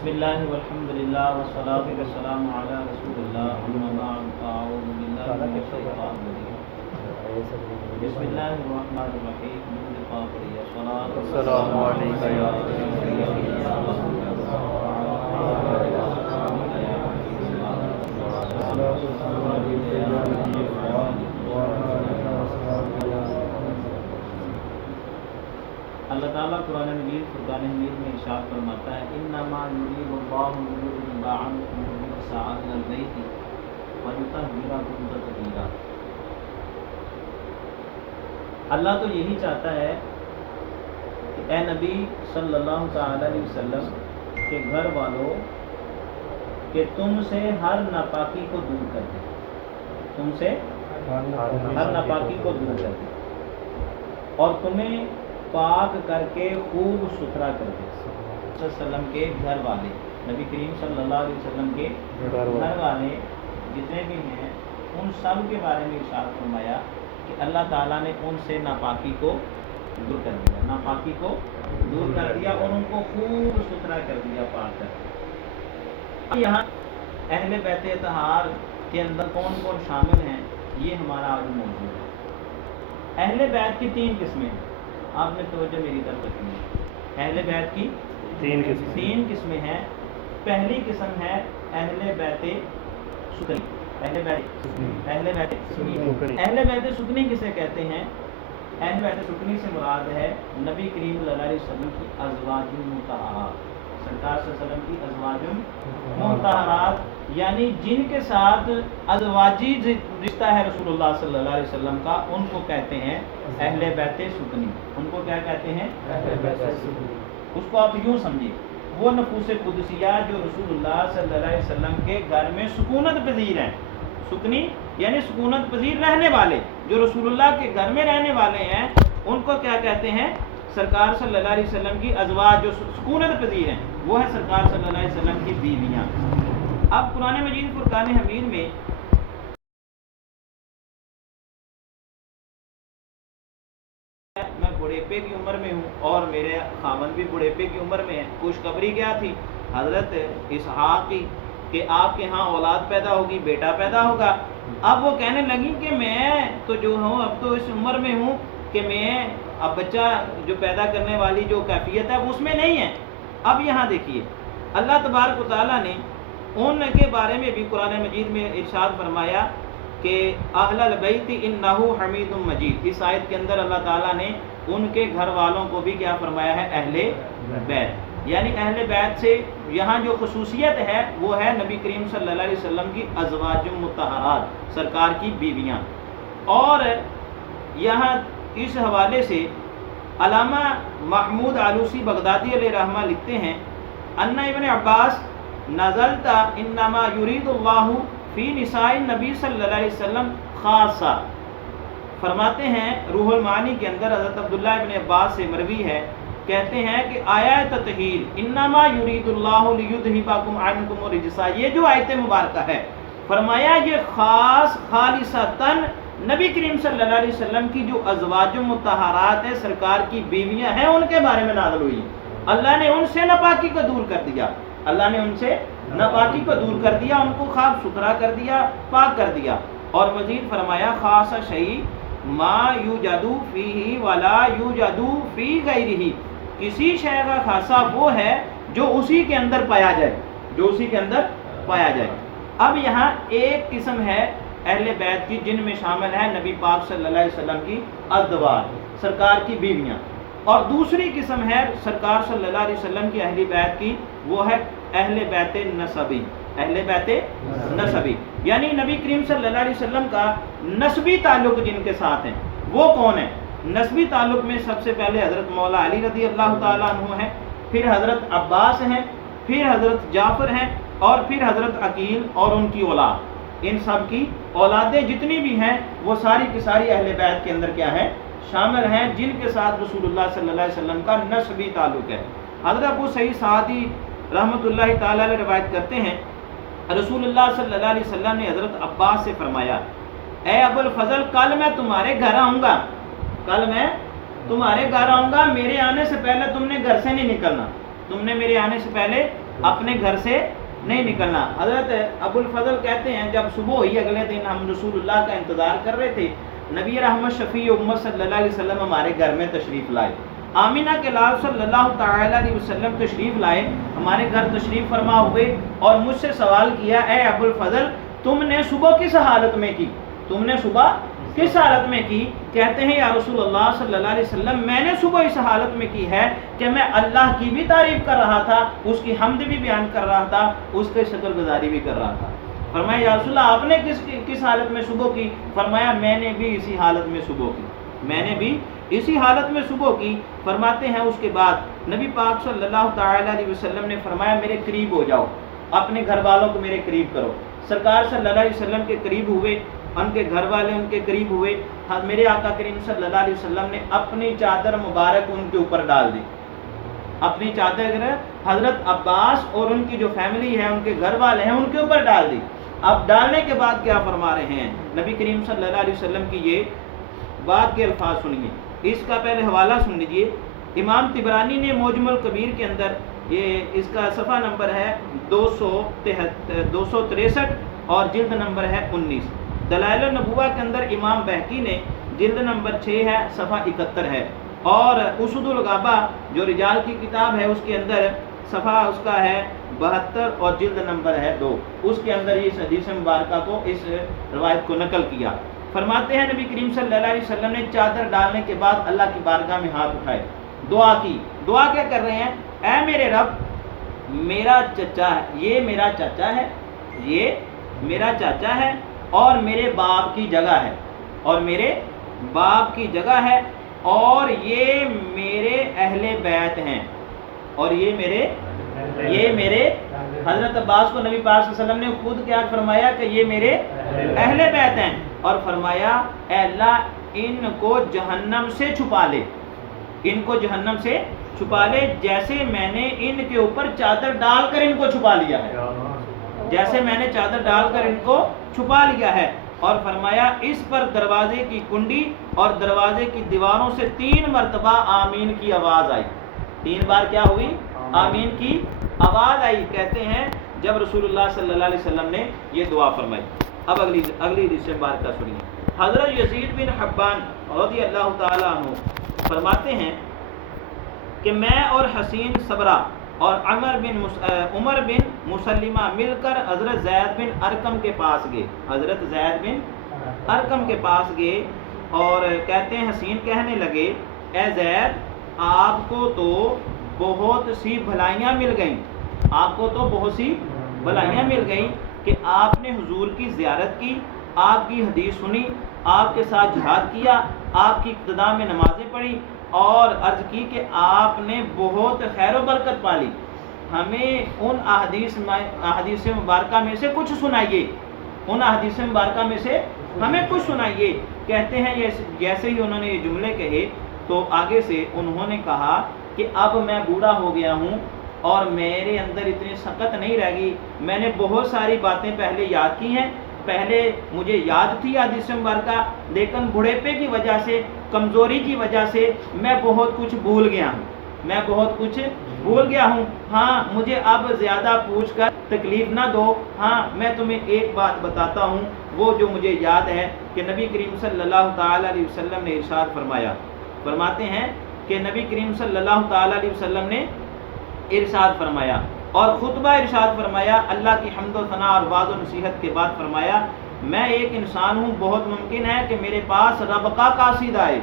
بسم اللہ والحمد للہ والصلاۃ والسلام علی رسول اللہ اما بعد اعوذ باللہ من الشیطان الرجیم بسم اللہ الرحمن الرحیم السلام علیکم یا اللہ تعالیٰ قرآن مجید فرقان حمید میں ارشاد فرماتا ہے انما یرید اللہ لیذهب عنکم الرجس اہل البیت ویطہرکم تطہیرا۔ اللہ تو یہی چاہتا ہے کہ اے نبی صلی اللہ تعالی علیہ وسلم کے گھر والوں کہ تم سے ہر ناپاکی کو دور کر دے، تم سے ہر ناپاکی کو دور کر دے اور تمہیں پاک کر کے خوب ستھرا کر دے۔ صلی اللہ علیہ وسلم کے گھر والے، نبی کریم صلی اللہ علیہ وسلم کے گھر والے جتنے بھی ہیں ان سب کے بارے میں ارشاد فرمایا کہ اللہ تعالیٰ نے ان سے ناپاکی کو دور کر دیا، ناپاکی کو دور کر دیا اور ان کو خوب ستھرا کر دیا، پاک کر دیا۔ یہاں اہل بیت اطہار کے اندر کون کون شامل ہیں یہ ہمارا آج موضوع ہے۔ اہل بیت کی تین قسمیں ہیں، آپ نے توجہ میری طرف رکھنی ہے۔ اہل بیت کی تین قسمیں ہیں۔ پہلی قسم ہے اہل بیت سکنی۔ اہل بیت سکنی کسے کہتے ہیں؟ اہل بیت سکنی سے مراد ہے نبی کریم صلی اللہ علیہ وسلم کی ازواج مطہرات، سرکار صلی اللہ علیہ وسلم کی ازواج مطہرات، یعنی جن کے ساتھ ازواجی رشتہ ہے رسول اللہ صلی اللہ علیہ وسلم کا، ان کو کہتے ہیں اہل بیت سکنی۔ ان کو کیا کہتے ہیں؟ اہل بیت سکنی۔ اس کو آپ یوں سمجھیے، وہ نفوس قدسیہ جو رسول اللہ صلی اللہ علیہ وسلم کے گھر میں سکونت پذیر ہیں۔ سکنی یعنی سکونت پذیر رہنے والے، جو رسول اللہ کے گھر میں رہنے والے ہیں، ان کو کیا کہتے ہیں؟ سرکار صلی اللہ علیہ وسلم کی ازواج جو سکونت پذیر ہیں، وہ ہے سرکار صلی اللہ علیہ وسلم کی بیویاں۔ اب قرآن مجید فرقان حمید میں میں بڑھیپے کی عمر میں ہوں اور میرے خاوند بھی بڑھیپے کی عمر میں ہیں، خوشخبری کیا تھی؟ حضرت اسحاق کی کہ آپ کے ہاں اولاد پیدا ہوگی، بیٹا پیدا ہوگا۔ اب وہ کہنے لگی کہ میں تو جو ہوں اب تو اس عمر میں ہوں کہ میں اب بچہ جو پیدا کرنے والی جو کیفیت ہے وہ اس میں نہیں ہے۔ اب یہاں دیکھیے اللہ تبارک و تعالیٰ نے ان کے بارے میں بھی قرآن مجید میں ارشاد فرمایا کہ اہل البیت انہ حمید مجید۔ اس آیت کے اندر اللہ تعالیٰ نے ان کے گھر والوں کو بھی کیا فرمایا ہے؟ اہل بیت، یعنی اہل بیت سے یہاں جو خصوصیت ہے وہ ہے نبی کریم صلی اللہ علیہ وسلم کی ازواج مطہرات، سرکار کی بیویاں۔ اور یہاں اس حوالے سے علامہ محمود آلوسی بغدادی علیہ رحمہ لکھتے ہیں ان ابن عباس نزلت انما یرید اللہ فی نساء نبی صلی اللہ علیہ وسلم خاصہ۔ فرماتے ہیں روح المعانی کے اندر حضرت عبداللہ ابن عباس سے مروی ہے، کہتے ہیں کہ آیت تطہیر انما یرید اللہ لیذھبکم عنکم الرجس، یہ جو آیت مبارکہ ہے فرمایا یہ خاص خالصتاً نبی کریم صلی اللہ علیہ وسلم کی جو ازواج مطہرات ہیں، سرکار کی بیویاں ہیں، ان کے بارے میں نازل ہوئی۔ اللہ نے ان سے ناپاکی کو دور کر دیا، اللہ نے ان سے ناپاکی کو دور کر دیا، ان کو خواب ستھرا کر دیا، پاک کر دیا۔ اور مزید فرمایا خاص شیء ما یوجد فیہ ولا یوجد فی غیرہ، کسی شے کا خاصہ وہ ہے جو اسی کے اندر پایا جائے، جو اسی کے اندر پایا جائے۔ اب یہاں ایک قسم ہے اہل بیت کی جن میں شامل ہے نبی پاک صلی اللہ علیہ وسلم کی ازواج، سرکار کی بیویاں، اور دوسری قسم ہے سرکار صلی اللہ علیہ وسلم کی اہل بیت کی، وہ ہے اہل بیت نسبی۔ اہل بیت نسبی یعنی نبی کریم صلی اللہ علیہ وسلم کا نسبی تعلق جن کے ساتھ ہیں، وہ کون ہے؟ نسبی تعلق میں سب سے پہلے حضرت مولا علی رضی اللہ تعالیٰ عنہ ہیں، پھر حضرت عباس ہیں، پھر حضرت جعفر ہیں، اور پھر حضرت عقیل اور ان کی اولاد۔ ان سب کی اولادیں جتنی بھی ہیں وہ ساری کی ساری اہل بیت کے اندر کیا ہے؟ شامل ہیں، جن کے ساتھ رسول اللہ صلی اللہ علیہ وسلم کا نسبی تعلق ہے۔ حضرت ابو سعید سعدی رحمۃ اللہ تعالیٰ علیہ روایت کرتے ہیں رسول اللہ صلی اللہ علیہ وسلم نے حضرت عباس سے فرمایا اے ابو الفضل کل میں تمہارے گھر آؤں گا، کل میں تمہارے گھر آؤں گا، میرے آنے سے پہلے تم نے گھر سے نہیں نکلنا، تم نے میرے آنے سے پہلے اپنے گھر سے نہیں نکلنا۔ حضرت ابو الفضل کہتے ہیں جب صبح ہوئی اگلے دن ہم رسول اللہ کا انتظار کر رہے تھے، نبی رحمت شفیع امت صلی اللہ علیہ وسلم ہمارے گھر میں تشریف لائے۔ آمینہ کے لال صلی اللہ تعالی علیہ وسلم تشریف لائے، ہمارے گھر تشریف فرما ہوئے اور مجھ سے سوال کیا، اے ابو الفضل تم نے صبح کس حالت میں کی؟ تم نے صبح کس حالت میں کی؟ کہتے ہیں یا رسول اللہ صلی اللہ علیہ وسلم میں نے صبح اس حالت میں کی ہے کہ میں اللہ کی بھی تعریف کر رہا تھا، اس کی حمد بھی بیان کر رہا تھا، اس کے شکر گزاری بھی کر رہا تھا۔ فرمایا یا رسول اللہ آپ نے کس حالت میں صبح کی؟ فرمایا میں نے بھی اسی حالت میں صبح کی، میں نے بھی اسی حالت میں صبح کی۔ فرماتے ہیں اس کے بعد نبی پاک صلی اللہ تعالی علیہ وسلم نے فرمایا میرے قریب ہو جاؤ، اپنے گھر والوں کو میرے قریب کرو۔ سرکار صلی اللہ علیہ وسلم کے قریب ہوئے، ان کے گھر والے ان کے قریب ہوئے، میرے آقا کریم صلی اللہ علیہ وسلم نے اپنی چادر مبارک ان کے اوپر ڈال دی، اپنی چادر حضرت عباس اور ان کی جو فیملی ہے ان کے گھر والے ہیں ان کے اوپر ڈال دی۔ اب ڈالنے کے بعد کیا فرما رہے ہیں نبی کریم صلی اللہ علیہ وسلم کی یہ بات کے الفاظ سنیے، اس کا پہلے حوالہ سن لیجیے۔ امام طبرانی نے معجم الکبیر کے اندر یہ اس کا صفحہ نمبر ہے 263 اور جلد نمبر ہے 19۔ دلائل النبوہ کے اندر امام بہقی نے جلد نمبر 6 ہے صفحہ 71 ہے، اور اسد الغابہ جو رجال کی کتاب ہے اس کے اندر صفحہ اس کا ہے 72 اور جلد نمبر ہے 2، اس کے اندر اس حدیث مبارکہ کو اس روایت کو نقل کیا۔ فرماتے ہیں نبی کریم صلی اللہ علیہ وسلم نے چادر ڈالنے کے بعد اللہ کی بارگاہ میں ہاتھ اٹھائے، دعا کی۔ دعا کیا کر رہے ہیں؟ اے میرے رب، میرا چچا ہے، یہ میرا چچا ہے، یہ میرا چاچا ہے اور میرے باپ کی جگہ ہے، اور میرے باپ کی جگہ ہے، اور یہ میرے اہل بیت ہیں، اور یہ میرے حضرت عباس کو نبی پاک صلی اللہ علیہ وسلم نے خود کیا فرمایا کہ یہ میرے اہل بیت ہیں، اور فرمایا اے اللہ ان کو جہنم سے چھپا لے، ان کو جہنم سے چھپا لے جیسے میں نے ان کے اوپر چادر ڈال کر ان کو چھپا لیا ہے، جیسے میں نے چادر ڈال کر ان کو چھپا لیا ہے۔ اور فرمایا اس پر دروازے کی کنڈی اور دروازے کی دیواروں سے 3 مرتبہ آمین کی آواز آئی، 3 بار کیا ہوئی؟ آمین کی آواز آئی۔ کہتے ہیں جب رسول اللہ صلی اللہ علیہ وسلم نے یہ دعا فرمائی۔ اب اگلی حدیث مبارکہ سنیے۔ حضرت یزید بن حبان رضی اللہ تعالی عنہ فرماتے ہیں کہ میں اور حسین صبرہ اور عمر بن مسلمہ مل کر حضرت زید بن ارقم کے پاس گئے، حضرت زید بن ارقم کے پاس گئے، اور کہتے ہیں حسین کہنے لگے اے زید آپ کو تو بہت سی بھلائیاں مل گئیں، آپ کو تو بہت سی بھلائیاں مل گئیں کہ آپ نے حضور کی زیارت کی، آپ کی حدیث سنی، آپ کے ساتھ جہاد کیا، آپ کی اقتداء میں نمازیں پڑھی، اور عرض کی کہ آپ نے بہت خیر و برکت پالی، ہمیں ان احادیث مبارکہ میں سے کچھ سنائیے، ان احادیث مبارکہ میں سے ہمیں کچھ سنائیے۔ کہتے ہیں جیسے ہی انہوں نے یہ جملے کہے تو آگے سے انہوں نے کہا کہ اب میں بوڑھا ہو گیا ہوں اور میرے اندر اتنی سکت نہیں رہ گئی، میں نے بہت ساری باتیں پہلے یاد کی ہیں، پہلے مجھے یاد تھی حدیث مبارکہ، لیکن بڑھیپے کی وجہ سے، کمزوری کی وجہ سے میں بہت کچھ بھول گیا ہوں، میں بہت کچھ بھول گیا ہوں، ہاں مجھے اب زیادہ پوچھ کر تکلیف نہ دو، ہاں میں تمہیں ایک بات بتاتا ہوں وہ جو مجھے یاد ہے کہ نبی کریم صلی اللہ تعالی علیہ وسلم نے ارشاد فرمایا، فرماتے ہیں کہ نبی کریم صلی اللہ تعالی علیہ وسلم نے ارشاد فرمایا اور خطبہ ارشاد فرمایا، اللہ کی حمد و ثنا اور وعظ و نصیحت کے بعد فرمایا میں ایک انسان ہوں، بہت ممکن ہے کہ میرے پاس رب کا قاصد آئے،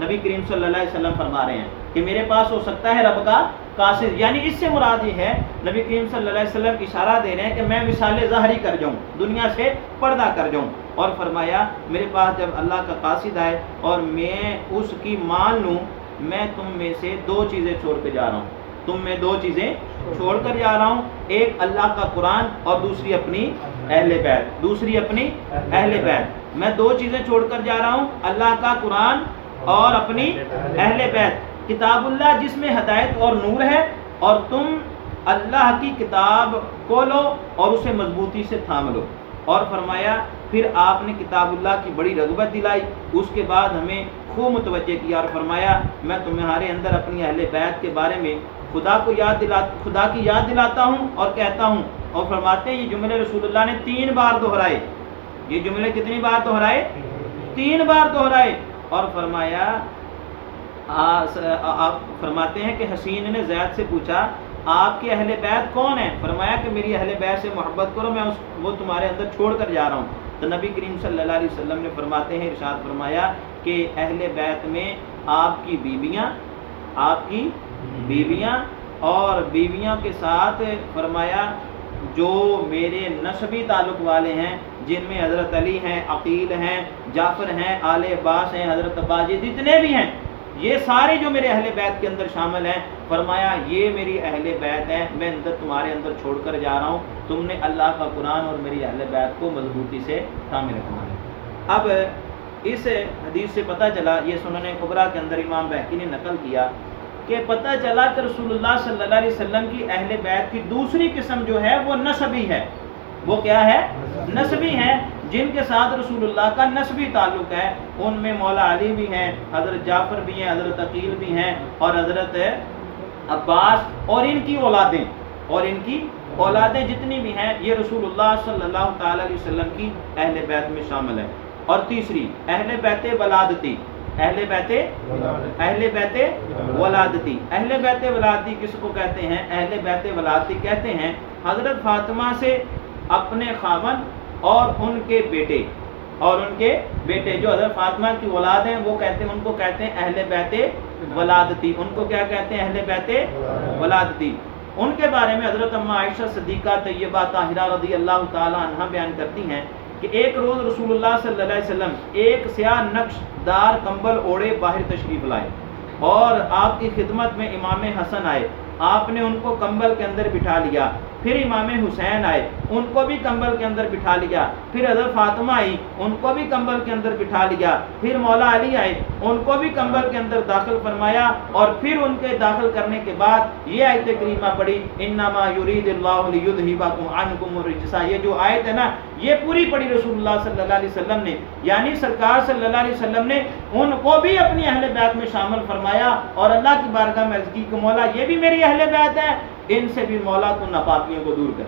نبی کریم صلی اللہ علیہ وسلم فرما رہے ہیں کہ میرے پاس ہو سکتا ہے رب کا قاصد، یعنی اس سے مراد یہ ہے نبی کریم صلی اللہ علیہ وسلم اشارہ دے رہے ہیں کہ میں وصال ظاہری کر جاؤں، دنیا سے پردہ کر جاؤں، اور فرمایا میرے پاس جب اللہ کا قاصد آئے اور میں اس کی مان لوں، میں تم میں سے 2 چیزیں چھوڑ کے جا رہا ہوں، تم میں 2 چیزیں چھوڑ کر جا رہا ہوں، ایک اللہ کا قرآن اور دوسری اپنی اہل بیت، دوسری اپنی اہل بیت، میں 2 چیزیں چھوڑ کر جا رہا ہوں، اللہ کا قرآن اور اپنی اہل بیت، کتاب اللہ جس میں ہدایت اور نور ہے، اور تم اللہ کی کتاب کو لو اور اسے مضبوطی سے تھام لو، اور فرمایا پھر آپ نے کتاب اللہ کی بڑی رغبت دلائی، اس کے بعد ہمیں خوب متوجہ کیا اور فرمایا میں تمہارے اندر اپنی اہل بیت کے بارے میں خدا کی یاد دلاتا ہوں اور کہتا ہوں. اور فرماتے ہیں یہ جملے رسول اللہ نے 3 بار دہرائے. یہ جملے کتنی بار دہرائے؟ 3 بار دہرائے. اور فرمایا آپ فرماتے ہیں کہ حسین نے زید سے پوچھا آپ کے اہل بیت کون ہیں؟ فرمایا کہ میری اہل بیت سے محبت کرو، میں وہ تمہارے اندر چھوڑ کر جا رہا ہوں. تو نبی کریم صلی اللہ علیہ وسلم نے فرماتے ہیں، ارشاد فرمایا کہ اہل بیت میں آپ کی بیویاں اور بیویاں کے ساتھ فرمایا جو میرے نسبی تعلق والے ہیں، جن میں حضرت علی ہیں، عقیل ہیں، جعفر ہیں، آل عباس ہیں، حضرت عباس، جتنے بھی ہیں یہ سارے جو میرے اہل بیت کے اندر شامل ہیں، فرمایا یہ میری اہل بیت ہے، میں تمہارے اندر چھوڑ کر جا رہا ہوں، تم نے اللہ کا قرآن اور میری اہل بیت کو مضبوطی سے تھامے رکھنا ہے. اب اس حدیث سے پتہ چلا، یہ سنن کبریٰ کے اندر امام بہقی نے نقل کیا کہ پتہ چلا کہ رسول اللہ صلی اللہ علیہ وسلم کی اہل بیت کی دوسری قسم جو ہے وہ نسبی ہے. وہ کیا ہے؟ نسبی ہے، جن کے ساتھ رسول اللہ کا نسبی تعلق ہے. ان میں مولا علی بھی ہیں، حضرت جعفر بھی ہیں، حضرت عقیل بھی ہیں، اور حضرت عباس اور ان کی اولادیں جتنی بھی ہیں، یہ رسول اللہ صلی اللہ تعالی علیہ وسلم کی اہل بیت میں شامل ہے. اور تیسری اہل بیت ولادتی. اہل بیت ولادتی کس کو کہتے ہیں؟ اہل بیت ولادتی کہتے ہیں حضرت فاطمہ سے اپنے خاوند اور ان کے بیٹے جو حضرت فاطمہ کی اولاد ہیں، وہ کہتے ہیں، ان کو کہتے ہیں اہل بیت ولادتی. ان کو کیا کہتے ہیں؟ اہل بیت ولادتی. ان کے بارے میں حضرت اماں عائشہ صدیقہ طیبہ طاہرہ رضی اللہ تعالی عنہ بیان کرتی ہیں کہ ایک روز رسول اللہ صلی اللہ علیہ وسلم ایک سیاہ نقش دار کمبل اوڑے باہر تشریف لائے اور آپ کی خدمت میں امام حسن آئے. آپ نے ان کو کمبل کے اندر بٹھا لیا. پھر امام حسین آئے، ان کو بھی کمبل کے اندر بٹھا لیا. پھر حضرت فاطمہ آئی، ان کو بھی کمبل کے اندر بٹھا لیا. پھر مولا علی آئے، ان کو بھی کمبل کے اندر داخل فرمایا. اور پھر ان کے داخل کرنے کے بعد یہ آیت کریمہ پڑھی، انما یرید اللہ لیذھبکم عنکم الرجس. یہ جو آیت ہے نا، یہ پوری پڑھی رسول اللہ صلی اللہ علیہ وسلم نے، یعنی سرکار صلی اللہ علیہ وسلم نے ان کو بھی اپنی اہل بیت میں شامل فرمایا اور اللہ کی بارگاہ میں عرض کی کہ مولا یہ بھی میری اہل بیت ہے، ان سے بھی مولا تو ناپاکیوں کو دور کر.